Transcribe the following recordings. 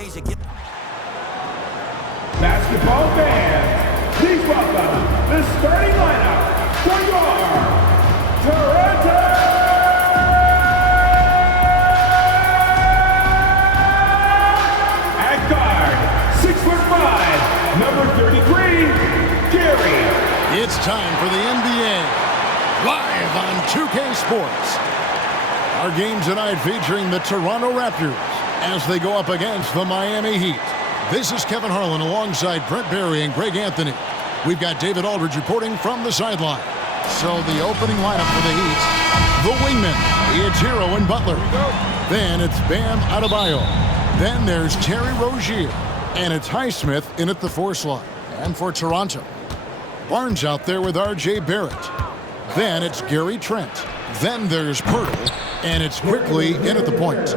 ways to get. Basketball fans, please welcome the starting lineup for your Toronto at guard, 6'5", number 33, Gary. It's time for the NBA, live on 2K Sports. Our game tonight featuring the Toronto Raptors as they go up against the Miami Heat. This is Kevin Harlan alongside Brent Barry and Greg Anthony. We've got David Aldridge reporting from the sideline. So the opening lineup for the Heat, the wingmen, it's Hero and Butler. Then it's Bam Adebayo. Then there's Terry Rozier. And it's Highsmith in at the 4 slot. And for Toronto, Barnes out there with R.J. Barrett. Then it's Gary Trent. Then there's Pirtle. And it's quickly in at the point.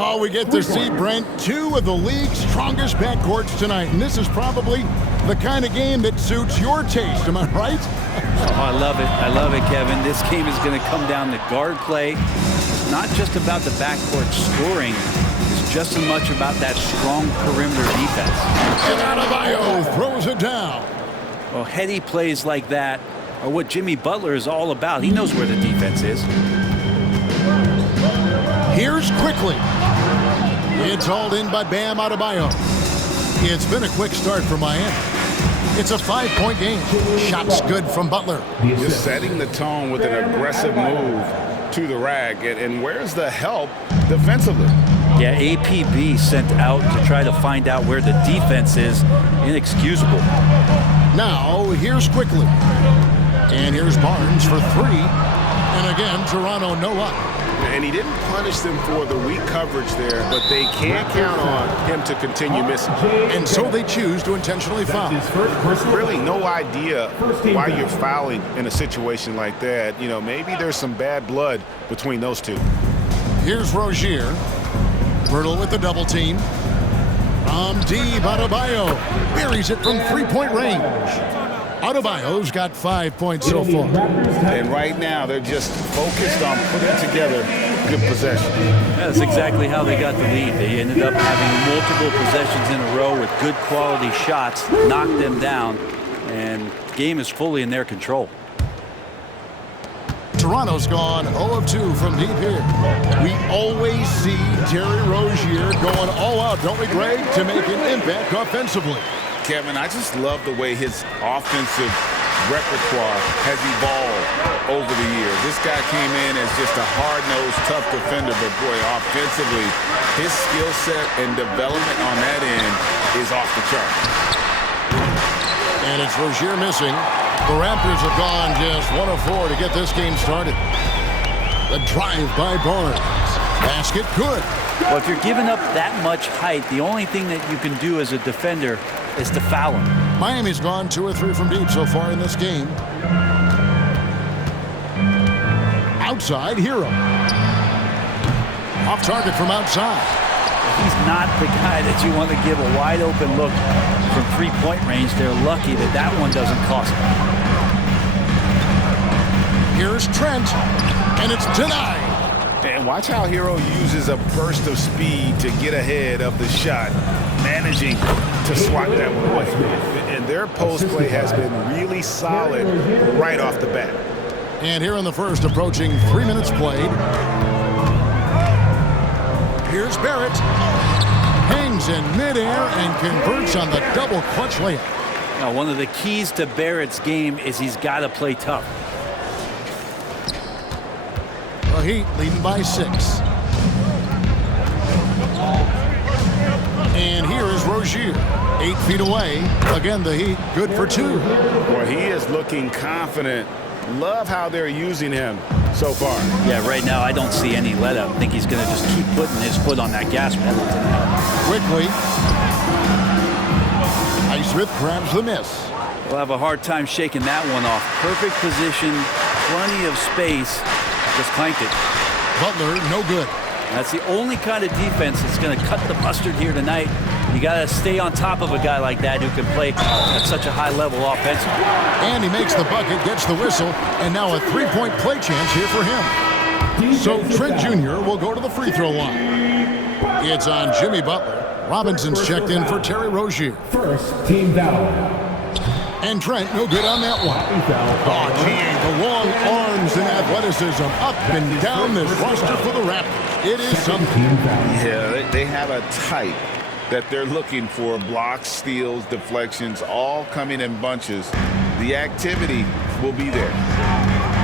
Oh, we get to see, Brent, 2 of the league's strongest backcourts tonight. And this is probably the kind of game that suits your taste. Am I right? Oh, I love it. I love it, Kevin. This game is going to come down to guard play. It's not just about the backcourt scoring. It's just as much about that strong perimeter defense. And Adebayo throws it down. Well, heady plays like that are what Jimmy Butler is all about. He knows where the defense is. Here's quickly. It's hauled in by Bam Adebayo. It's been a quick start for Miami. It's a 5-point game. Shots good from Butler. Just setting the tone with an aggressive move to the rack. And where's the help defensively? Yeah, APB sent out to try to find out where the defense is. Inexcusable. Now, here's quickly. And here's Barnes for 3. And again, Toronto no luck. And he didn't punish them for the weak coverage there, but they can't count on him to continue missing. And so they choose to intentionally foul. Really no idea why you're fouling in a situation like that. You know, maybe there's some bad blood between those two. Here's Rozier. Pirtle with the double team. From deep, Adebayo buries it from 3-point range. Adebayo's got 5 points so far. And right now, they're just focused on putting together good possession. That's exactly how they got the lead. They ended up having multiple possessions in a row with good quality shots, knocked them down, and the game is fully in their control. Toronto's gone 0 of 2 from deep here. We always see Terry Rozier going all out, don't we, Greg, to make an impact offensively. Kevin, I just love the way his offensive repertoire has evolved over the years. This guy came in as just a hard-nosed, tough defender, but boy, offensively, his skill set and development on that end is off the chart. And it's Rozier missing. The Raptors have gone just 1 of 4 to get this game started. The drive by Barnes. Basket good. Well, if you're giving up that much height, the only thing that you can do as a defender is to foul him. Miami's gone 2 or 3 from deep so far in this game. Outside, Hero. Off target from outside. He's not the guy that you want to give a wide open look from 3-point range. They're lucky that that one doesn't cost them. Here's Trent, and it's denied. And watch how Hero uses a burst of speed to get ahead of the shot, managing to swat that one away. And their post play has been really solid right off the bat. And here in the first, approaching 3 minutes played. Here's Barrett. Hangs in midair and converts on the double clutch layup. Now, one of the keys to Barrett's game is he's got to play tough. The Heat leading by 6. And here is Rozier, 8 feet away. Again, the Heat good for 2. Boy, he is looking confident. Love how they're using him so far. Yeah, right now I don't see any let up. I think he's going to just keep putting his foot on that gas pedal tonight. Quickly. Highsmith grabs the miss. We'll have a hard time shaking that one off. Perfect position, plenty of space. Just clanked it. Butler, no good. That's the only kind of defense that's going to cut the mustard here tonight. You got to stay on top of a guy like that who can play at such a high level offensively. And he makes the bucket, gets the whistle, and now a 3-point play chance here for him. So Trent Jr. will go to the free throw line. It's on Jimmy Butler. Robinson's checked in for Terry Rozier. First team foul. And Trent, no good on that one. Oh, gee, the long arms and athleticism up and down this roster for the Raptors. It is something. Yeah, they have a type that they're looking for. Blocks, steals, deflections, all coming in bunches. The activity will be there.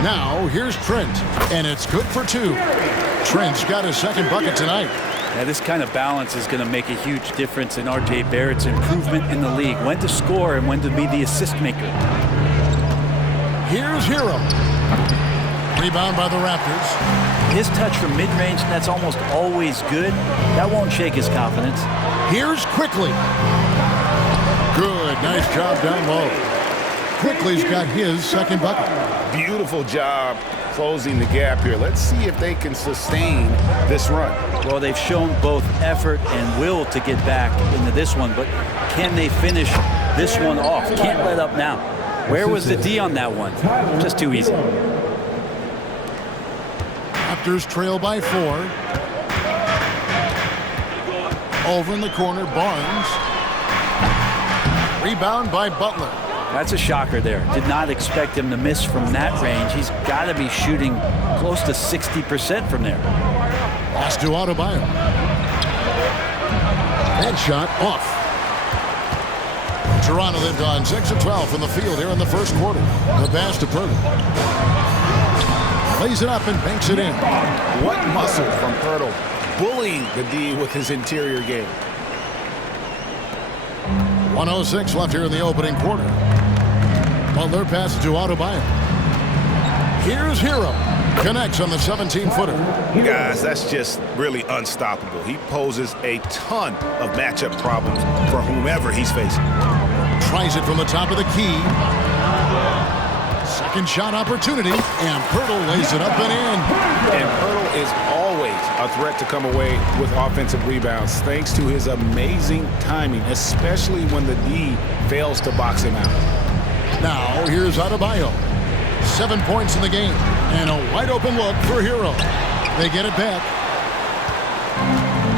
Now, here's Trent, and it's good for 2. Trent's got his second bucket tonight. Now, this kind of balance is going to make a huge difference in R.J. Barrett's improvement in the league. When to score and when to be the assist maker. Here's Hero. Rebound by the Raptors. His touch from mid-range, that's almost always good. That won't shake his confidence. Here's Quickly. Good, nice job down low. Quickly's got his second bucket. Beautiful job closing the gap here. Let's see if they can sustain this run. Well, they've shown both effort and will to get back into this one, but can they finish this one off? Can't let up now. Where was the D on that one? Just too easy. Raptors trail by 4. Over in the corner, Barnes. Rebound by Butler. That's a shocker there. Did not expect him to miss from that range. He's got to be shooting close to 60% from there. Pass to Adebayo. That shot off. Toronto lived on 6 of 12 from the field here in the first quarter. The pass to Ʀᵈ. Lays it up and banks it in. What muscle from ʀᵈ, bullying the D with his interior game. 1:06 left here in the opening quarter. Butler passes to Adebayo. Here's Hero. Connects on the 17-footer. Guys, that's just really unstoppable. He poses a ton of matchup problems for whomever he's facing. Tries it from the top of the key. Second shot opportunity, and ʀᵈ lays it up and in. And ʀᵈ is always a threat to come away with offensive rebounds thanks to his amazing timing, especially when the D fails to box him out. Now, here's Adebayo. 7 points in the game, and a wide open look for Hero. They get it back.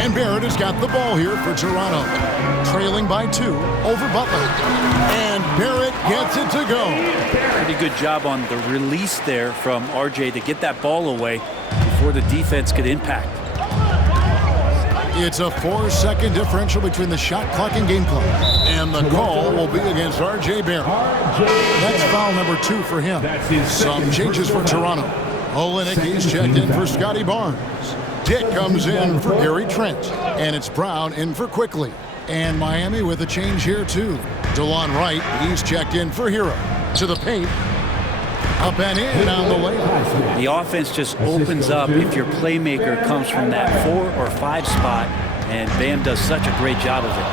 And Barrett has got the ball here for Toronto. Trailing by 2 over Butler. And Barrett gets it to go. Pretty good job on the release there from RJ to get that ball away before the defense could impact. It's a 4-second differential between the shot clock and game clock. And the call will be against R.J. Barrett. That's foul number 2 for him. Some changes for Toronto. Olynyk is checked in for Scotty Barnes. Dick comes in for Gary Trent. And it's Brown in for Quickly. And Miami with a change here too. DeLon Wright, he's checked in for Hero. To the paint. Up and in on the layup. The offense just opens up if your playmaker comes from that 4 or 5 spot, and Bam does such a great job of it.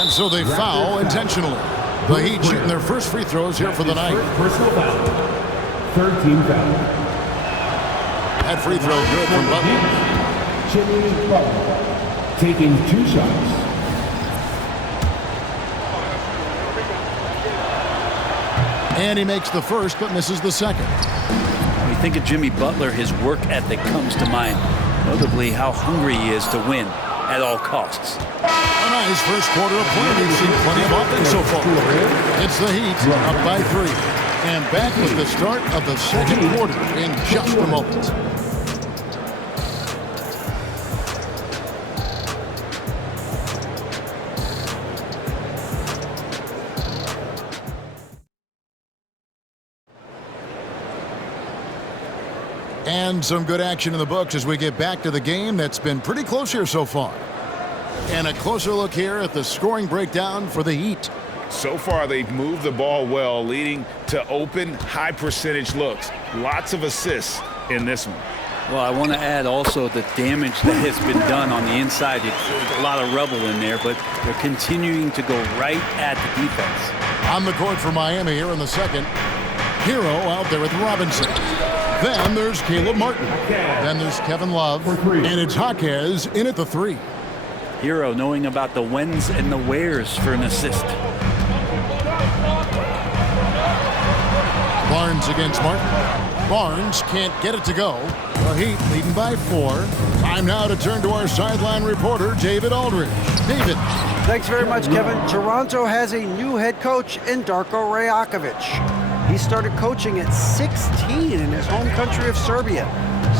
And so they foul intentionally. The Heat shooting their first free throws here for the night. Personal foul. Third team foul. That free throw good from Butler. Jimmy Butler taking 2 shots. And he makes the first, but misses the second. When you think of Jimmy Butler, his work ethic comes to mind. Notably, how hungry he is to win at all costs. A nice first quarter of play. We've seen plenty of offense so far. It's the Heat up by 3. And back with the start of the second quarter in just a moment. And some good action in the books as we get back to the game that's been pretty close here so far. And a closer look here at the scoring breakdown for the Heat. So far, they've moved the ball well, leading to open, high-percentage looks. Lots of assists in this one. Well, I want to add also the damage that has been done on the inside. There's a lot of rubble in there, but they're continuing to go right at the defense. On the court for Miami here in the second. Hero out there with Robinson. Then there's Caleb Martin. Then there's Kevin Love. And it's Jaquez in at the 3. Hero knowing about the whens and the wheres for an assist. Barnes against Martin. Barnes can't get it to go. The Heat leading by 4. Time now to turn to our sideline reporter, David Aldridge. David. Thanks very much, Kevin. Toronto has a new head coach in Darko Rajakovic. He started coaching at 16 in his home country of Serbia.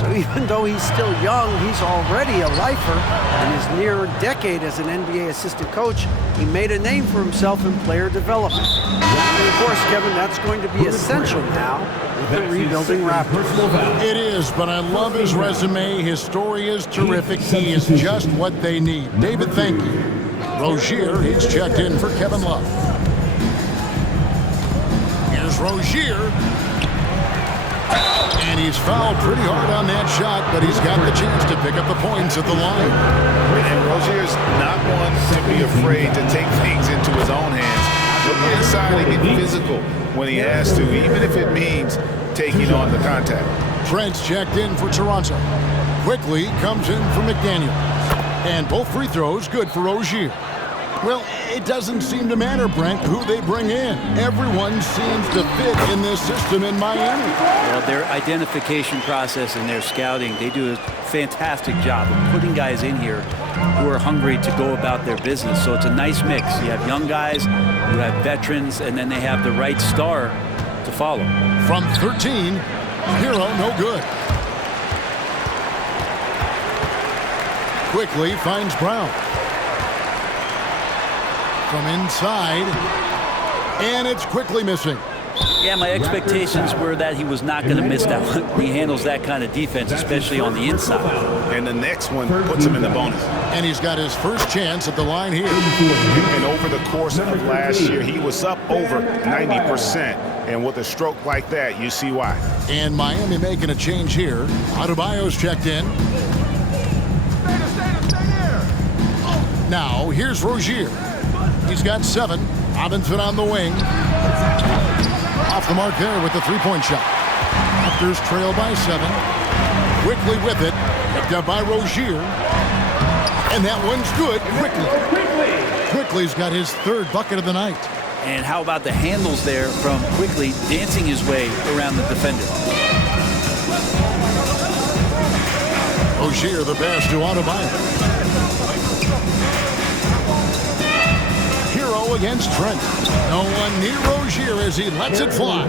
So even though he's still young, he's already a lifer. In his near decade as an NBA assistant coach, he made a name for himself in player development. And of course, Kevin, that's going to be essential now with the rebuilding Raptors. It is, but I love his resume. His story is terrific. He is just what they need. David, thank you. Rozier, he's checked in for Kevin Love. Here's Rozier. And he's fouled pretty hard on that shot, but he's got the chance to pick up the points at the line. And Rozier's not one to be afraid to take things into his own hands. Look inside and get physical when he has to, even if it means taking on the contact. Trent's checked in for Toronto. Quickly comes in for McDaniel. And both free throws good for Rozier. Well, it doesn't seem to matter, Brent, who they bring in. Everyone seems to fit in this system in Miami. Well, their identification process and their scouting, they do a fantastic job of putting guys in here who are hungry to go about their business. So it's a nice mix. You have young guys, you have veterans, and then they have the right star to follow. From 13, Hero no good. Quickly finds Brown. From inside, and it's quickly missing. Yeah, my expectations were that he was not going to miss that one. He handles that kind of defense, especially on the inside. And the next one puts him in the bonus. And he's got his first chance at the line here. And over the course of last year, he was up over 90%. And with a stroke like that, you see why. And Miami making a change here. Adebayo's checked in. Now, here's Rozier. He's got 7. Robinson on the wing. Off the mark there with the three-point shot. Raptors trail by 7. Quickly with it. Picked up by Rozier. And that one's good. Quickly's got his 3rd bucket of the night. And how about the handles there from Quickly dancing his way around the defender. Rozier the pass to Adebayo. Against Trent. No one near Rozier as he lets it fly.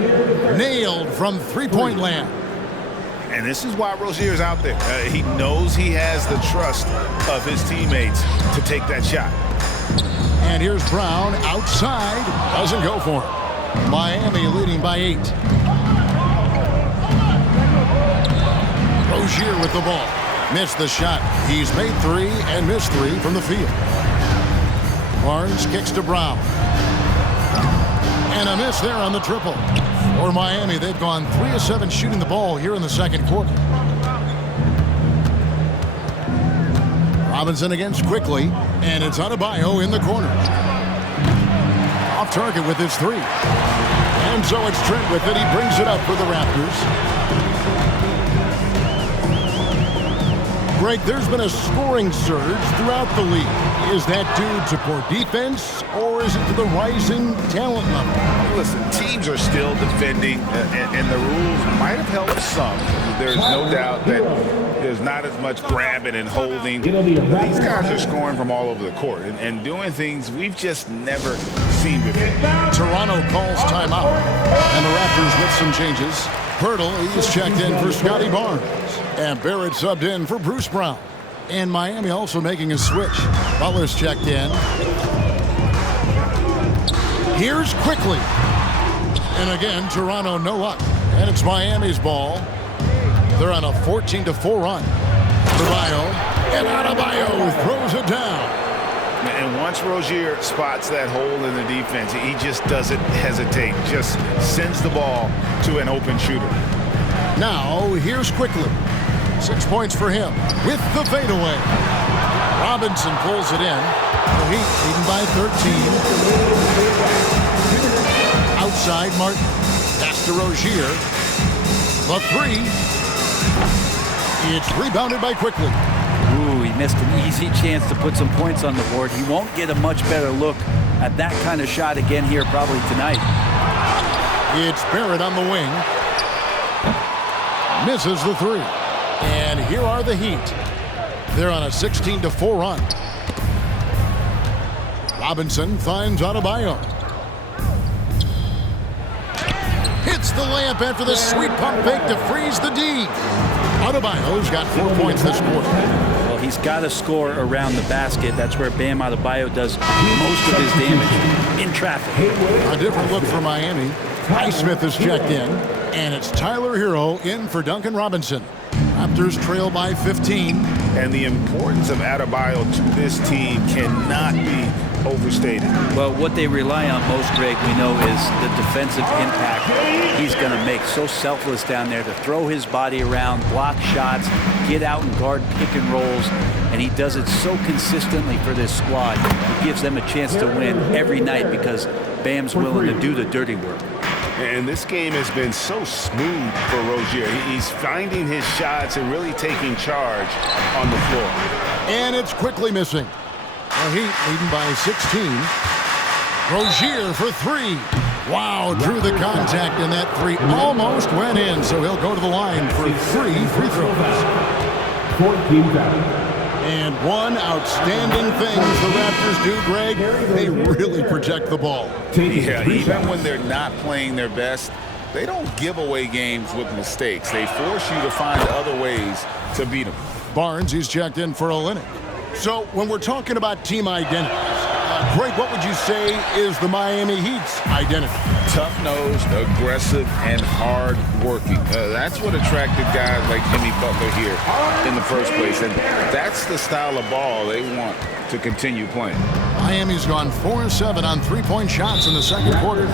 Nailed from three-point land. And this is why Rozier's out there. He knows he has the trust of his teammates to take that shot. And here's Brown outside. Doesn't go for it. Miami leading by 8. Rozier with the ball. Missed the shot. He's made 3 and missed 3 from the field. Barnes kicks to Brown. And a miss there on the triple. For Miami, they've gone 3 of 7 shooting the ball here in the second quarter. Robinson against Quickly, and it's Adebayo in the corner. Off target with his 3. And so it's Trent with it. He brings it up for the Raptors. Greg, there's been a scoring surge throughout the league. Is that due to poor defense, or is it to the rising talent level? Listen, teams are still defending, and the rules might have helped some. There's no doubt that there's not as much grabbing and holding. These guys are scoring from all over the court and doing things we've just never seen before. Toronto calls timeout, and the Raptors with some changes. Pirtle, he's checked in for Scotty Barnes. And Barrett subbed in for Bruce Brown. And Miami also making a switch. Butler's checked in. Here's Quickly. And again, Toronto no luck. And it's Miami's ball. They're on a 14-4 run. Adebayo. And Adebayo throws it down. And once Rozier spots that hole in the defense, he just doesn't hesitate. Just sends the ball to an open shooter. Now, here's Quickly. 6 points for him with the fadeaway. Robinson pulls it in. The Heat leading by 13. Outside, Martin. Pass to Rozier. The 3. It's rebounded by Quickly. Ooh, he missed an easy chance to put some points on the board. He won't get a much better look at that kind of shot again here probably tonight. It's Barrett on the wing. Misses the three. And here are the Heat. They're on a 16-4 run. Robinson finds Adebayo. Hits the layup after the sweet pump fake to freeze the D. Adebayo's got 4 points this quarter. Well, he's got to score around the basket. That's where Bam Adebayo does most of his damage, in traffic. A different look for Miami. Highsmith is checked in, and it's Tyler Hero in for Duncan Robinson. Raptors trail by 15. And the importance of Adebayo to this team cannot be overstated. Well, what they rely on most, Greg, we know, is the defensive impact he's going to make. So selfless down there to throw his body around, block shots, get out and guard pick and rolls, and he does it so consistently for this squad. He gives them a chance to win every night because Bam's willing to do the dirty work. And this game has been so smooth for Rozier. He's finding his shots and really taking charge on the floor. And it's quickly missing. The Heat leading by 16. Rozier for three. Wow, drew the contact, and that three almost went in, so he'll go to the line for 3 free throws. 14 fouls. And one outstanding thing the Raptors do, Greg, they really protect the ball. Yeah, even when they're not playing their best, they don't give away games with mistakes. They force you to find other ways to beat them. Barnes, he's checked in for Olynyk. So when we're talking about team identities, Greg, what would you say is the Miami Heat's identity? Tough-nosed, aggressive, and hard-working. That's what attracted guys like Jimmy Butler here in the first place. And that's the style of ball they want to continue playing. Miami's gone 4-7 on three-point shots in the second quarter.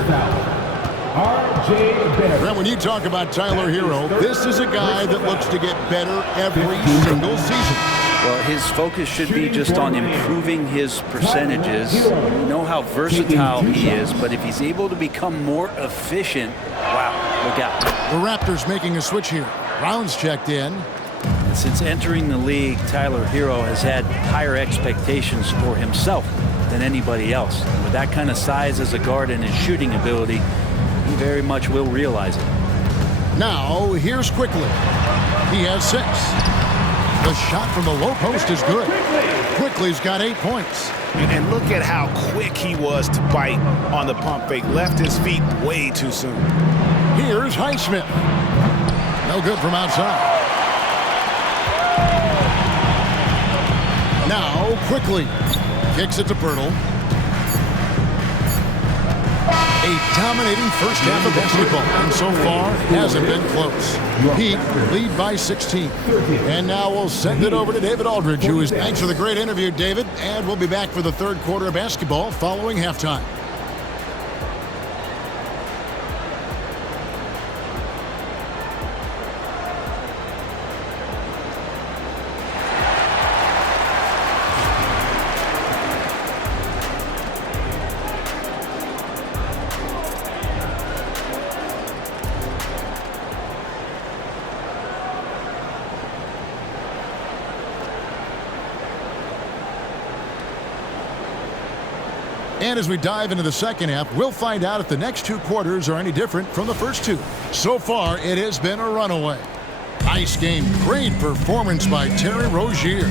R.J. Barrett. Brent, when you talk about Tyler Hero, this is a guy that looks to get better every single season. Well, his focus should be just on improving his percentages. We know how versatile he is, but if he's able to become more efficient, wow, look out. The Raptors making a switch here. Brown's checked in. And since entering the league, Tyler Hero has had higher expectations for himself than anybody else. And with that kind of size as a guard and his shooting ability, he very much will realize it. Now, here's Quickly. He has 6. The shot from the low post is good. Quickly's got 8 points. And look at how quick he was to bite on the pump fake. Left his feet way too soon. Here's Highsmith. No good from outside. Now, Quickly kicks it to Pirtle. A dominating first half of basketball, and so far hasn't been close. Heat lead by 16. And now we'll send it over to David Aldridge, who is thanks for the great interview, David, and we'll be back for the third quarter of basketball following halftime. And as we dive into the second half, we'll find out if the next 2 quarters are any different from the first 2. So far, it has been a runaway. Nice game. Great performance by Terry Rozier.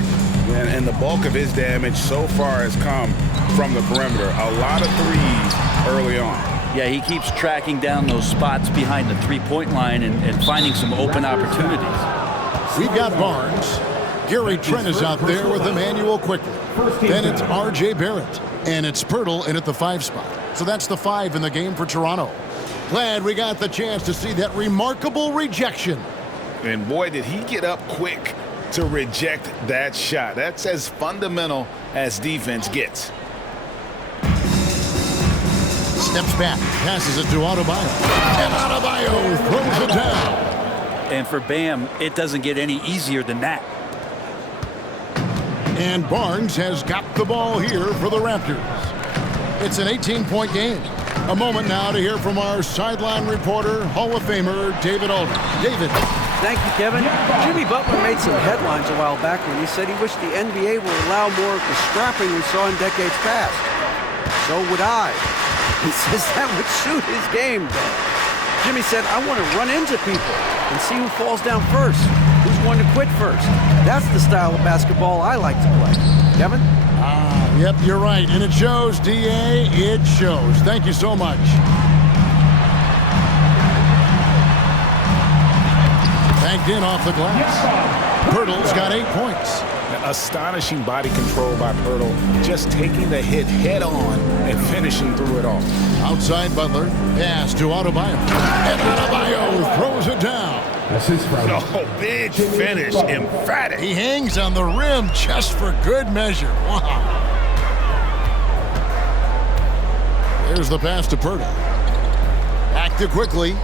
And the bulk of his damage so far has come from the perimeter. A lot of threes early on. Yeah, he keeps tracking down those spots behind the three-point line and finding some open opportunities. We've got Barnes. Gary Trent is out there with Emmanuel Quickly. Then it's R.J. Barrett. And it's Pirtle in at the 5 spot. So that's the 5 in the game for Toronto. Glad we got the chance to see that remarkable rejection. And boy, did he get up quick to reject that shot. That's as fundamental as defense gets. Steps back, passes it to Adebayo. And Adebayo throws it down. And for Bam, it doesn't get any easier than that. And Barnes has got the ball here for the Raptors. It's an 18-point game. A moment now to hear from our sideline reporter, Hall of Famer David Aldridge. David. Thank you, Kevin. Jimmy Butler made some headlines a while back when he said he wished the NBA would allow more of the scrapping we saw in decades past. So would I. He says that would suit his game, though. Jimmy said, I want to run into people and see who falls down first, who's one to quit first. That's the style of basketball I like to play. Kevin? Yep, you're right. And it shows, D.A. It shows. Thank you so much. Banked in off the glass. Pirtle's got 8 points. Astonishing body control by Pirtle, just taking the hit head on and finishing through it all. Outside Butler, pass to Adebayo. And Adebayo throws it down. Assist from Oh, big finish, emphatic. He hangs on the rim just for good measure. Wow. There's the pass to Pirtle. Back to quickly.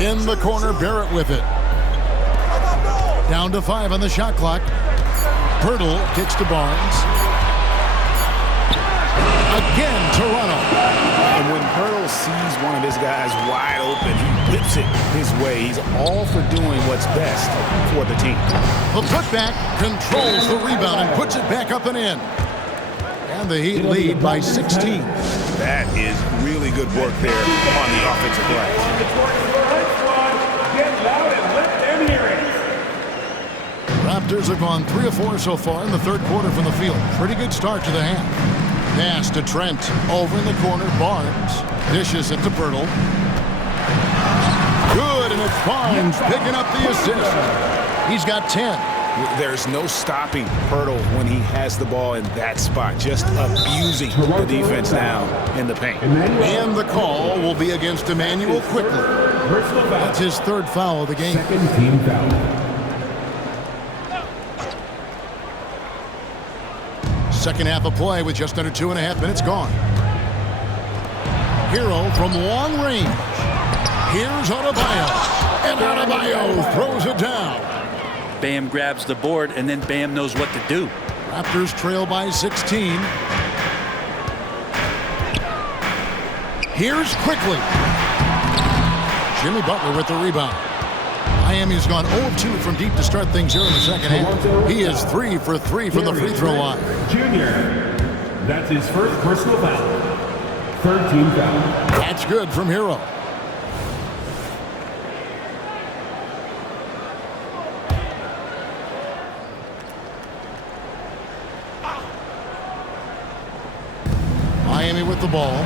In the corner, Barrett with it. Down to 5 on the shot clock. Pirtle kicks to Barnes. Again, Toronto. And when Pirtle sees one of his guys wide open, he whips it his way. He's all for doing what's best for the team. The putback controls the rebound and puts it back up and in. And the Heat lead by 16. That is really good work there on the offensive glass. Raptors have gone 3 of 4 so far in the third quarter from the field. Pretty good start to the half. Pass to Trent. Over in the corner, Barnes. Dishes it to Pirtle. Good, and it's Barnes picking up the assist. He's got 10. There's no stopping Pirtle when he has the ball in that spot, just abusing the defense now in the paint. And the call will be against Emmanuel quickly. That's his 3rd foul of the game. second team foul. Second half of play with just under 2.5 minutes gone. Hero from long range. Here's Adebayo. And Adebayo throws it down. Bam grabs the board, and then Bam knows what to do. Raptors trail by 16. Here's quickly. Jimmy Butler with the rebound. Miami's gone 0-2 from deep to start things here in the second half. He is 3 for 3 from the free throw line. Junior. That's his first personal foul. Third team foul. That's good from Hero. Miami with the ball.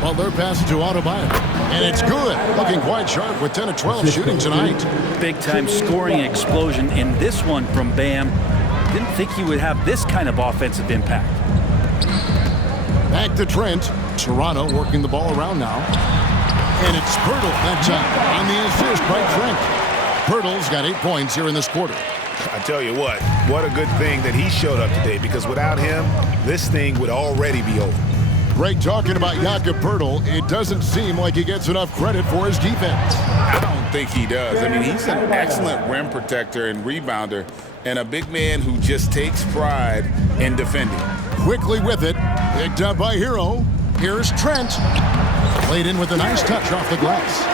Butler passes to Adebayo. And it's good. Looking quite sharp with 10 of 12 shooting tonight. Big-time scoring explosion in this one from Bam. Didn't think he would have this kind of offensive impact. Back to Trent. Toronto working the ball around now. And it's Pirtle that time on the assist by Trent. Pirtle's got 8 points here in this quarter. I tell you what a good thing that he showed up today, because without him, this thing would already be over. Great talking about Jakob Pirtle. It doesn't seem like he gets enough credit for his defense. I don't think he does. I mean, he's an excellent rim protector and rebounder, and a big man who just takes pride in defending. Quickly with it. Picked up by Hero. Here's Trent. Played in with a nice touch off the glass.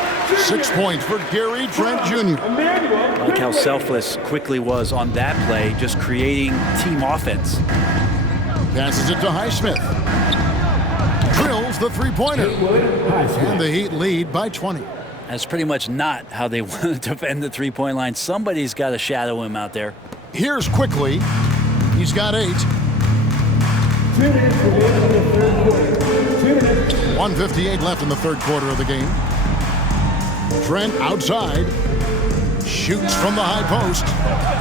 6 points for Gary Trent Jr. I like how selfless Quickly was on that play, just creating team offense. Passes it to Highsmith. Drills the three-pointer. And the Heat lead by 20. That's pretty much not how they want to defend the three-point line. Somebody's got to shadow him out there. Here's Quickly. He's got 8. 1:58 left in the third quarter of the game. Trent outside. Shoots from the high post.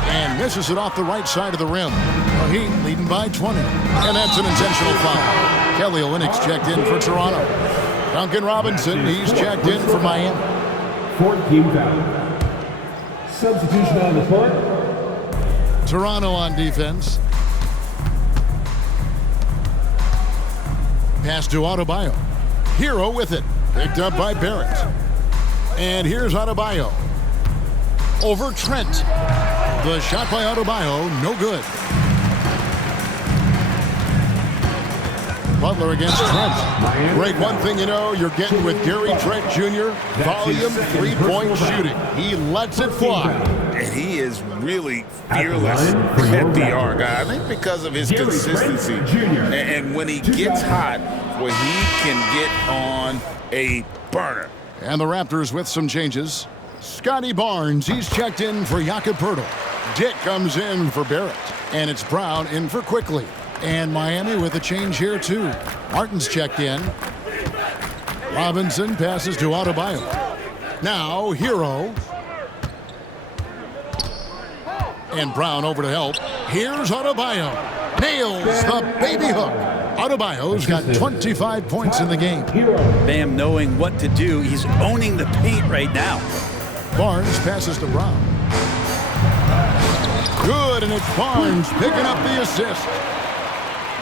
And misses it off the right side of the rim. The Heat leading by 20. And that's an intentional foul. Kelly Olynyk's checked in for Toronto. Duncan Robinson, he's checked in for Miami. Fourth team foul. Substitution on the court. Toronto on defense. Pass to Adebayo. Hero with it. Picked up by Barrett. And here's Adebayo. Over Trent. The shot by Adebayo, no good. Butler against Trent. Greg, one thing you know you're getting with Gary Trent Jr., volume three-point shooting. He lets it fly. And he is really fearless at the arc. I think because of his consistency. And when he gets hot, where he can get on a burner. And the Raptors with some changes. Scotty Barnes, he's checked in for Jakob Poeltl. Dick comes in for Barrett. And it's Brown in for Quickly. And Miami with a change here, too. Martin's checked in. Robinson passes to Adebayo. Now, Hero. And Brown over to help. Here's Adebayo. Nails the baby hook. Adebayo's got 25 points in the game. Bam knowing what to do. He's owning the paint right now. Barnes passes to Brown. Good, and it's Barnes picking up the assist.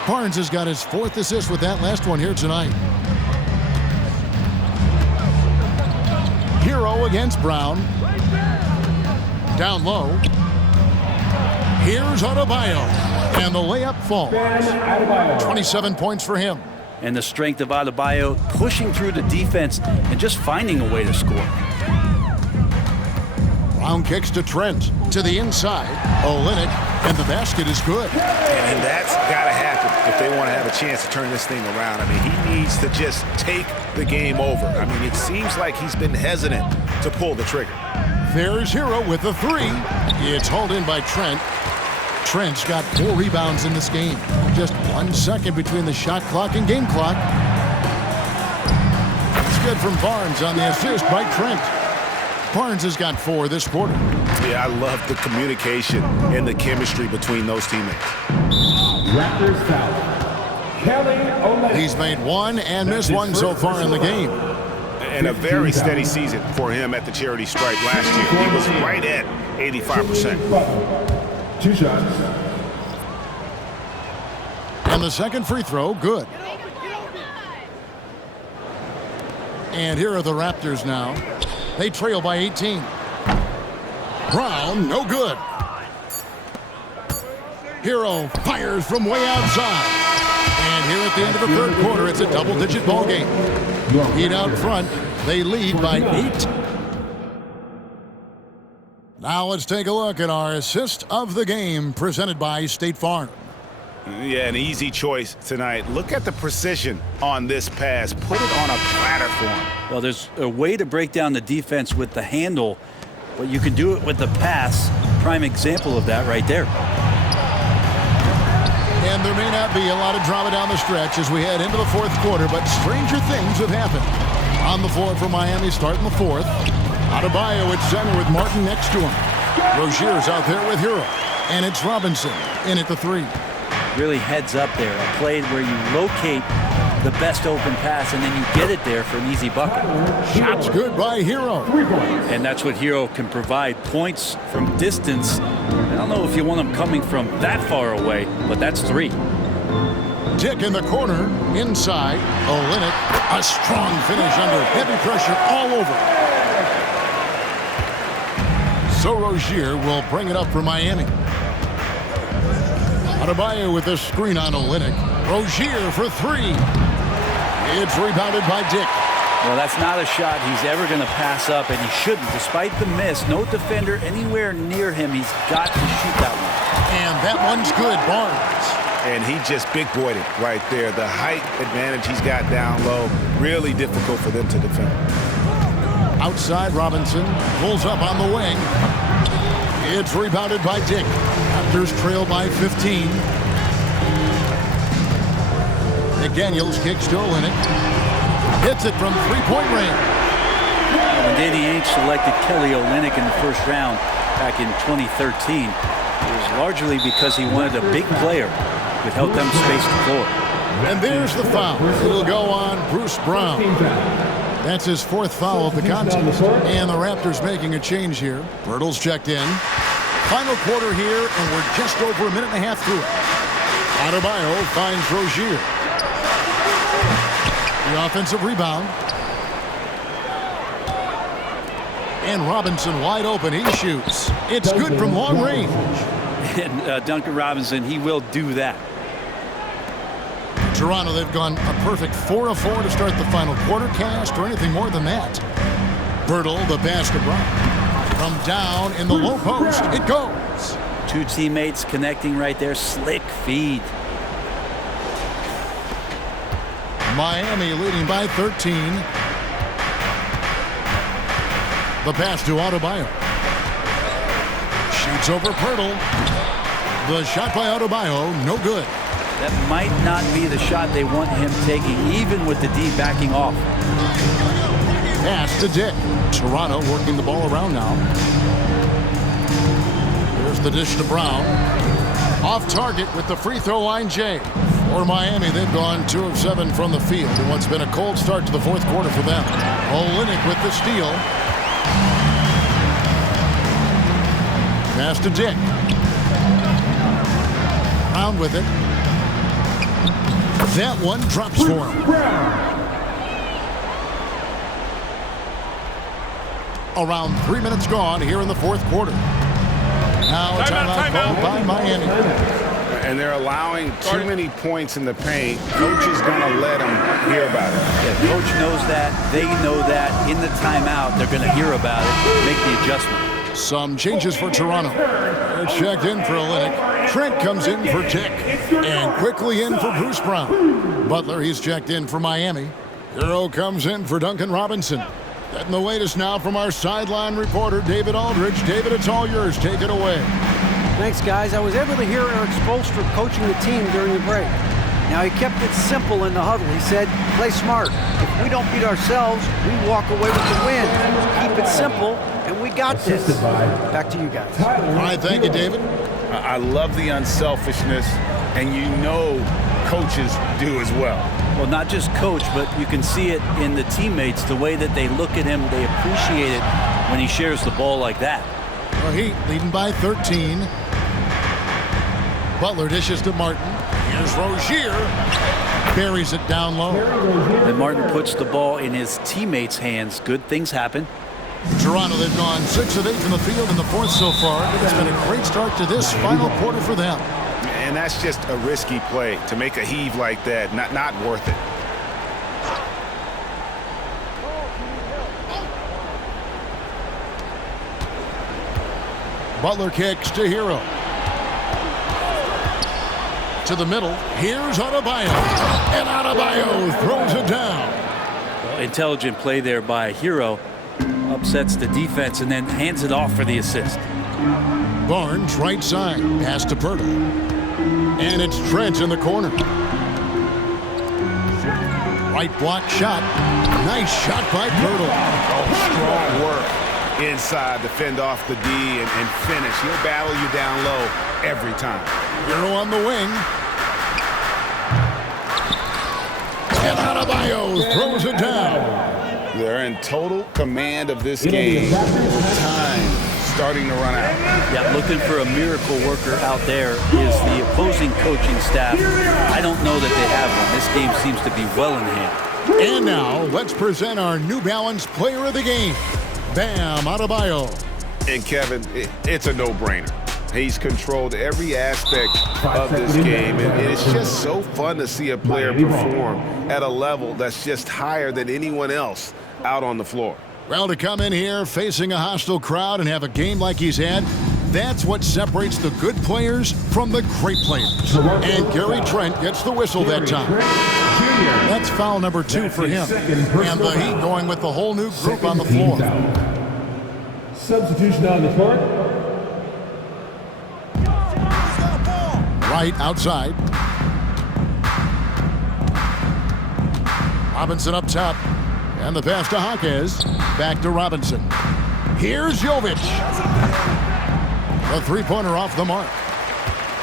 Barnes has got his 4th assist with that last one here tonight. Hero against Brown. Down low. Here's Adebayo. And the layup falls. 27 points for him. And the strength of Adebayo pushing through the defense and just finding a way to score. Brown kicks to Trent. To the inside. Olynyk. And the basket is good. And that's got to happen if they want to have a chance to turn this thing around. I mean, he needs to just take the game over. I mean, it seems like he's been hesitant to pull the trigger. There's Hero with the 3. It's hauled in by Trent. Trent's got 4 rebounds in this game. Just 1 second between the shot clock and game clock. It's good from Barnes on the assist by Trent. Barnes has got 4 this quarter. Yeah, I love the communication and the chemistry between those teammates. Raptors foul. Kelly Olynyk. He's made 1 and missed 1 so far in the game. And a very steady season for him at the charity stripe last year. He was right at 85%. 2 shots. And the second free throw, good. And here are the Raptors now. They trail by 18. Brown, no good. Hero fires from way outside. And here at the end of the 3rd quarter, it's a double-digit ball game. Heat out front. They lead by 8. Now let's take a look at our assist of the game presented by State Farm. Yeah, an easy choice tonight. Look at the precision on this pass. Put it on a platter for him. Well, there's a way to break down the defense with the handle, but you can do it with the pass. Prime example of that right there. And there may not be a lot of drama down the stretch as we head into the 4th quarter, but stranger things have happened. On the floor for Miami starting the 4th. Adebayo at center with Martin next to him. Rozier's out there with Hero. And it's Robinson in at the 3. Really heads up there. A play where you locate the best open pass and then you get it there for an easy bucket. Shots good by Hero. And that's what Hero can provide. Points from distance. I don't know if you want them coming from that far away, but that's 3. Dick in the corner, inside. Olynyk, a strong finish under heavy pressure all over. So Rozier will bring it up for Miami. Adebayo with a screen on Olynyk. Rozier for 3. It's rebounded by Dick. Well, that's not a shot he's ever going to pass up, and he shouldn't. Despite the miss, no defender anywhere near him. He's got to shoot that one. And that one's good, Barnes. And he just big-boyed it right there. The height advantage he's got down low, really difficult for them to defend. Outside, Robinson pulls up on the wing. It's rebounded by Dick. Raptors trail by 15. McDaniels kicks to Olynyk. Hits it from 3-point range. When Danny Ainge selected Kelly Olynyk in the 1st round back in 2013, it was largely because he wanted a big player who could help them space the floor. And there's the foul. It'll go on Bruce Brown. That's his 4th foul of the contest. And the Raptors making a change here. Poeltl's checked in. Final quarter here, and we're just over a minute and a half through it. Adebayo finds Rozier. The offensive rebound. And Robinson wide open. He shoots. It's good from long range. And Duncan Robinson, he will do that. Toronto, they've gone a perfect 4 of 4 to start the final quarter cast or anything more than that. Poeltl, the pass to Brown. From down in the low post, it goes. Two teammates connecting right there. Slick feed. Miami leading by 13. The pass to Adebayo. Shoots over Pirtle. The shot by Adebayo, no good. That might not be the shot they want him taking, even with the D backing off. Pass to Dick. Toronto working the ball around now. Here's the dish to Brown. Off target with the free throw line, Jay. For Miami, they've gone 2 of 7 from the field in what's been a cold start to the fourth quarter for them. Olynyk with the steal. Pass to Dick. Brown with it. That one drops for him. Around 3 minutes gone here in the fourth quarter. Now a timeout called by Miami. And they're allowing too many points in the paint. Coach is going to let them hear about it. Yeah, coach knows that. They know that. In the timeout, they're going to hear about it, make the adjustment. Some changes for Toronto. They're checked in for Olynyk. Trent comes in for Dick. And quickly in for Bruce Brown. Butler, he's checked in for Miami. Hero comes in for Duncan Robinson. Getting the latest now from our sideline reporter, David Aldridge. David, it's all yours. Take it away. Thanks, guys. I was able to hear Eric Spoelstra coaching the team during the break. Now, he kept it simple in the huddle. He said, play smart. If we don't beat ourselves, we walk away with the win. Keep it simple, and we got this. Back to you guys. All right, thank you, David. I love the unselfishness, and you know coaches do as well. Well, not just coach, but you can see it in the teammates, the way that they look at him. They appreciate it when he shares the ball like that. The Heat leading by 13. Butler dishes to Martin. Here's Rozier. Buries it down low. And Martin puts the ball in his teammates' hands. Good things happen. Toronto, they've gone 6 of 8 from the field in the fourth so far. It's been a great start to this final quarter for them. And that's just a risky play. To make a heave like that, not worth it. Butler kicks to Hero. To the middle. Here's Adebayo. And Adebayo throws it down. Well, intelligent play there by Hero. Upsets the defense and then hands it off for the assist. Barnes right side. Pass to Pirtle. And it's Trent in the corner. Right block shot. Nice shot by Pirtle. Oh, strong work inside to fend off the D and finish. He'll battle you down low every time. Hero on the wing. And Adebayo throws it down. They're in total command of this game. Time starting to run out. Yeah, looking for a miracle worker out there is the opposing coaching staff. I don't know that they have one. This game seems to be well in hand. And now, let's present our New Balance Player of the Game, Bam Adebayo. And Kevin, it's a no-brainer. He's controlled every aspect of this game, and it's just so fun to see a player perform at a level that's just higher than anyone else out on the floor. Well, to come in here facing a hostile crowd and have a game like he's had, that's what separates the good players from the great players. And Gary Trent gets the whistle that time. That's foul number 2 for him. And the Heat going with the whole new group on the floor. Substitution on the court. Right outside. Robinson up top. And the pass to Hawkes. Back to Robinson. Here's Jovic. A three-pointer off the mark.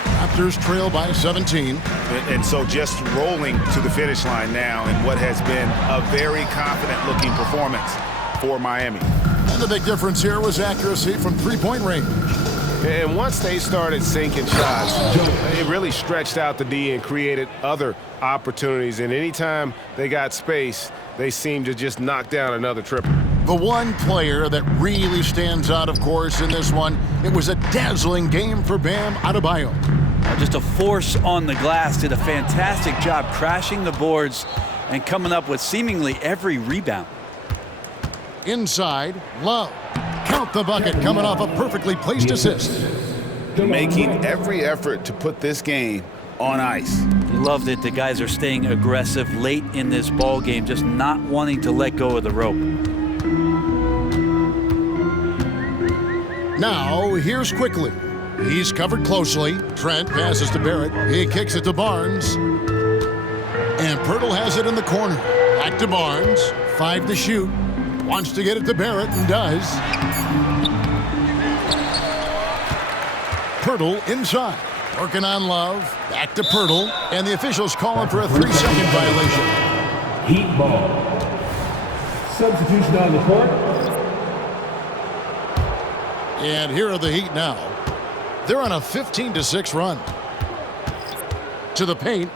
Raptors trail by 17. And so just rolling to the finish line now in what has been a very confident-looking performance for Miami. And the big difference here was accuracy from three-point range. And once they started sinking shots, it really stretched out the D and created other opportunities. And anytime they got space, they seemed to just knock down another triple. The one player that really stands out, of course, in this one, it was a dazzling game for Bam Adebayo. Just a force on the glass, did a fantastic job crashing the boards and coming up with seemingly every rebound. Inside, Love. count the bucket coming off a perfectly placed assist. Making every effort to put this game on ice. Love that the guys are staying aggressive late in this ball game, just not wanting to let go of the rope. Now, here's Quickly. He's covered closely. Trent passes to Barrett. He kicks it to Barnes. And Pirtle has it in the corner. Back to Barnes. 5 to shoot. Wants to get it to Barrett and does. Pirtle inside. Working on Love. Back to Pirtle. And the officials calling for a 3-second violation. Heat ball. Substitution on the court. And here are the Heat now. They're on a 15-6 run. To the paint.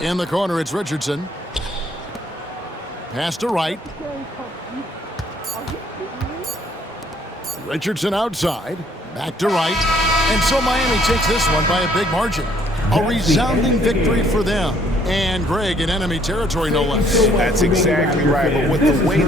In the corner, it's Richardson. Pass to Wright. Richardson outside. Back to Wright. And so Miami takes this one by a big margin. A resounding victory for them. And Greg in enemy territory, no less. That's exactly right. But with the way